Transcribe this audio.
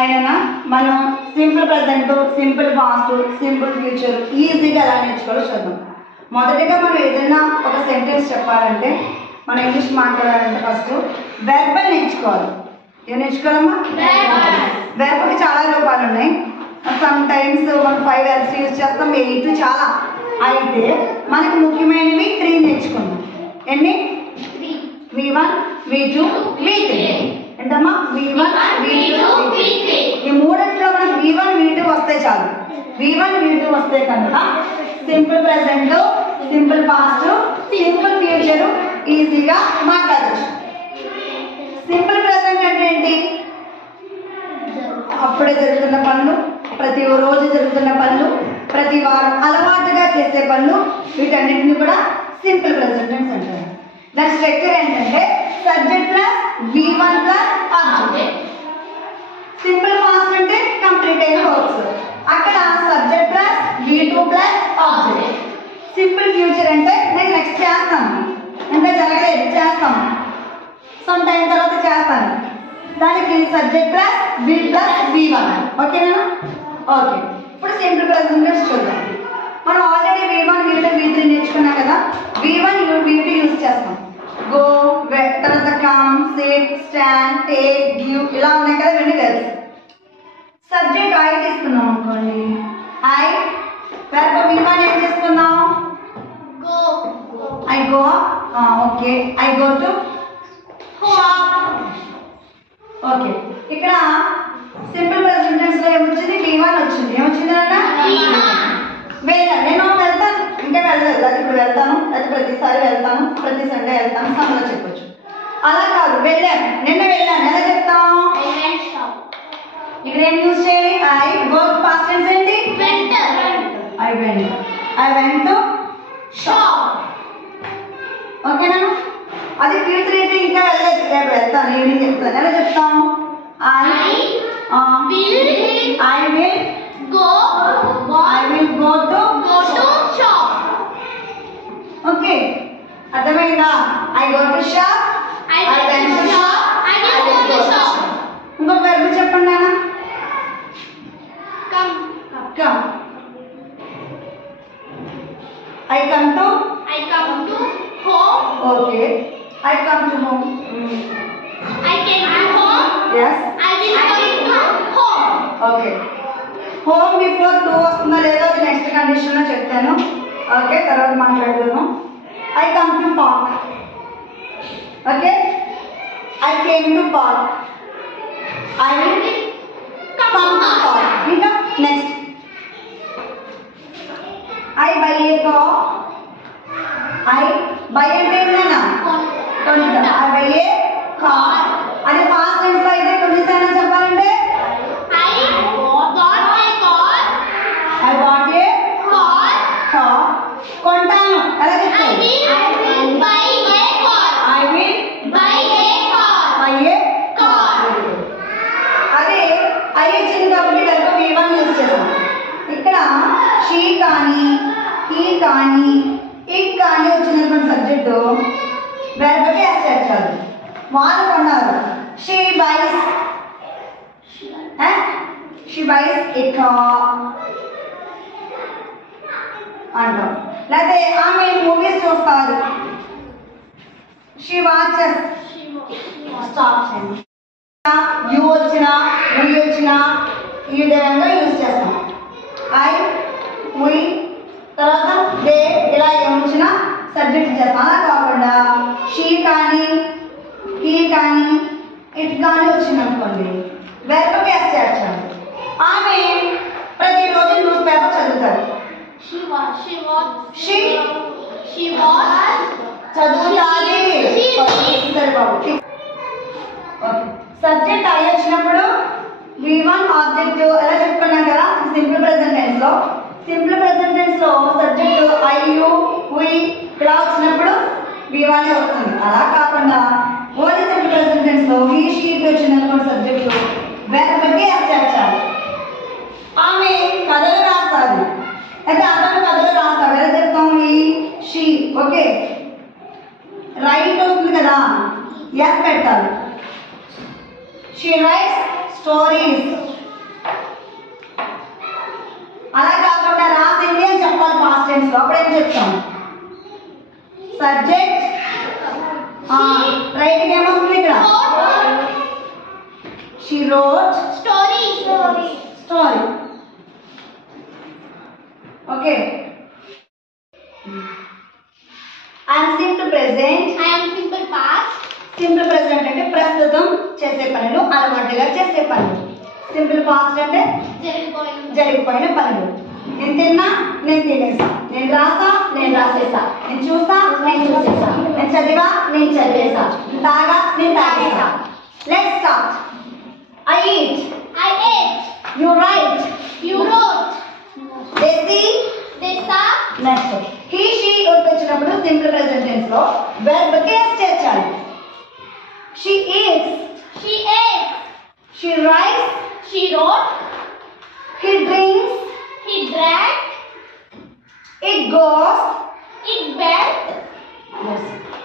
అయినా మనం simple present, simple past, simple future ఈజీగా ఎలా నేర్చుకోవాలో చూద్దాం. మొదటిగా మనం ఏదైనా ఒక సెంటెన్స్ చెప్పాలంటే, మనం ఇంగ్లీష్ మాట్లాడాలంటే ఫస్ట్ వెర్బల్ నేర్చుకోవాలి. ఏం నేర్చుకోవాలమ్మా? వెర్బ్కి చాలా రూపాలు ఉన్నాయి. సమ్ టైమ్స్ మనం 5 వెర్బ్స్ యూజ్ చేస్తాం, 8 చాలా. అయితే మనకి ముఖ్యమైనవి 3 నేర్చుకుందాం. ఎన్ని? V1, V2, V3. ఏంటమ్మా? V1, V2, V3. ఈ మూడింటిలో మనకి V1, V2 వస్తే చాలు. V1, V2 వస్తే కనుక simple present, simple past, simple future ఈజీగా మాట్లాడచ్చు. సింపుల్ ప్రెజెంట్ అంటే ఏంటి? అప్పుడే జరుగుతున్న పనులు, ప్రతి రోజు జరుగుతున్న పనులు, ప్రతి వారం అలవాటుగా చేసే పనులు, వీటన్నిటిని కూడా సింపుల్ ప్రెజెంట్ టెన్స్ అంటారు. దాని స్ట్రక్చర్ ఏంటంటే subject plus V1 plus object. Simple past అంటే కంప్లీట్ అయిన వర్క్స్, అక్కడ subject plus V2 plus object. Simple future అంటే నేను నెక్స్ట్ చేస్తాను, ఇంకా జరగలేదు చేస్తాను, సమ్ టైం తర్వాత చేస్తాను, దానికి subject plus V plus V1. ఓకేనా? ఓకే. ఇప్పుడు సింపుల్ ప్రెజెంట్ చూద్దాం. మనం ఆల్రెడీ V1, V2, V3 నేర్చుకున్నాం కదా. V1, V2 యూజ్ చేస్తాం. గో, తర్వాత come, SIT, stand, take, give ఇలా ఉన్నాయి కదా, రెండు కలిసి. సబ్జెక్ట్ ఐ తీసుకున్నాం అనుకోండి, ఐ. వెర్బ్ V1 ఏం చేసుకున్నాం? Go. I go. Okay. I go to shop. Okay. ఇక్కడ సింపుల్ ప్రెజెంట్ టెన్స్ లో ఏమొచ్చింది? V1 వచ్చింది. ఏమొచ్చింది అన్న? వెళ్ళాను. నేను వెళ్తాను, ఇంకా వెళ్ళలేదు, అది ఇప్పుడు వెళ్తాను, అది ప్రతిసారి వెళ్తాను, ప్రతి సండే వెళ్తాను, సమలో చెప్పొచ్చు. అలా కాదు, వెళ్ళాను, నిన్న వెళ్ళాను, ఎలా చెప్తాం? ఇక్కడ ఏం యూజ్ చేయాలి? ఐ. వర్క్ పాస్ట్ టెన్స్ ఏంటి? I went. I went to shop. ఓకేనా? అది ఫ్యూచర్ అయితే ఇంకా వెళ్ళలేదు, రేపు వెళ్తాను, ఈవినింగ్ చెప్తాను, ఎలా చెప్తాం? I will go to shop. Okay, అర్థమైందా? I go to shop, I went to shop, I will go to shop. ఇంకొక వెర్బ్ చెప్పండి నాన్న. come. I come to home. Okay. I come to home. I came to home. Yes. I will come to home. Okay. Home before 2 వస్తుందా లేదో అది next condition లో చెప్తాను. Okay, తర్వాత మాట్లాడుకుందాం. I come to park. Okay, I came to park, I will come to park. ఇంకా next I buy a car. I buy అంటే ఏంటన్నా? కొంటాం. I buy a car. అది పాస్ట్ టెన్స్ లో అయితే కొంచెం చెప్పాలంటే I bought a car. కొంటాను, ఎలా చెప్తాను? I will buy a car. అదే ఐ వచ్చింది కాబట్టి వెర్బ్ V1 యూజ్ చేస్తాం. ఇక్కడ షీ కానీ, హీ కానీ, ఇట్ కానీ వచ్చినటువంటి సబ్జెక్టు వెర్బ్కి ఎస్ చేర్చాలి. వాళ్ళు కొన్నారు. షీ బైస్ ఏ కార్ అంటాం. లేకపోతే ఆమె మూవీస్ చూస్తారు. She watches. స్టాప్ చేయండి. యూ వచ్చినా, వీ వచ్చినా ఈ విధంగా యూజ్ చేస్తాం. ఐ, వీ, తర్వాత దే ఇలా ఏమొచ్చినా సబ్జెక్ట్ చేస్తాం. అలా కాకుండా షీ కానీ, హీ కానీ, ఇట్ కానీ వచ్చింది అనుకోండి, వెర్బ్కి ఎస్ చేర్చాలి. ఆమె ప్రతిరోజు న్యూస్ పేపర్ చదువుతారు. చదువుతాది. సబ్జెక్ట్ ఐ వచ్చినప్పుడు V1 ఆబ్జెక్ట్ ఎలా చెప్పుకున్నాం కదా సింపుల్ ప్రెజెంట్ టెన్స్ లో. సింపుల్ ప్రెజెంట్ టెన్స్ లో సబ్జెక్ట్ ఐ, యు, వి ఇలా వచ్చినప్పుడు V1 వస్తుంది. అలా కాకుండా ఓన్లీ సింపుల్ ప్రెజెంట్ టెన్స్ లో హీ, షీ వచ్చినప్పుడు సబ్జెక్ట్ వెర్బ్కి ఎస్ చేర్చాలి. ఆమె కథలు రాస్తారు, అయితే అతను కథలు రాస్తాడు, ఎలా చెప్తాం? He, she. ఓకే, రైట్ వస్తుంది కదా, ఎస్ పెట్టాలి. She writes stories. అలా కాకుండా రాసింది అని చెప్పాలి పాస్ట్ టెన్స్ లో. అప్పుడు ఏం చెప్తాం? సబ్జెక్ట్ రైటింగ్ ఏమవుతుంది ఇక్కడ? She wrote story. Okay. I am simple present. I am simple past. Simple present అంటే ప్రస్తుతం చేసే పనులు, అలవాటుగా చేసే పనులు. సింపుల్ పాస్ట్ అంటే జరిగిపోయిన పనులు. నేను తిన్నా, నేను తినేసా. నేను రాసా, నేను రాసేసా. నేను చూసా, నేను చూసేసా. నేను చదివా, నేను చదివేసా. నేను తాగా, నేను తాగేసా. Let's start. I eat. I ate. You write. You wrote. They see. They saw. Next he she వచ్చినప్పుడు సింపుల్ ప్రెసెంట్ టెన్స్ లో వెర్బ్ కేస్ చేర్చాలి. She eats. She ate. She writes. She wrote. He drinks. He drank. It goes. It went. Yes.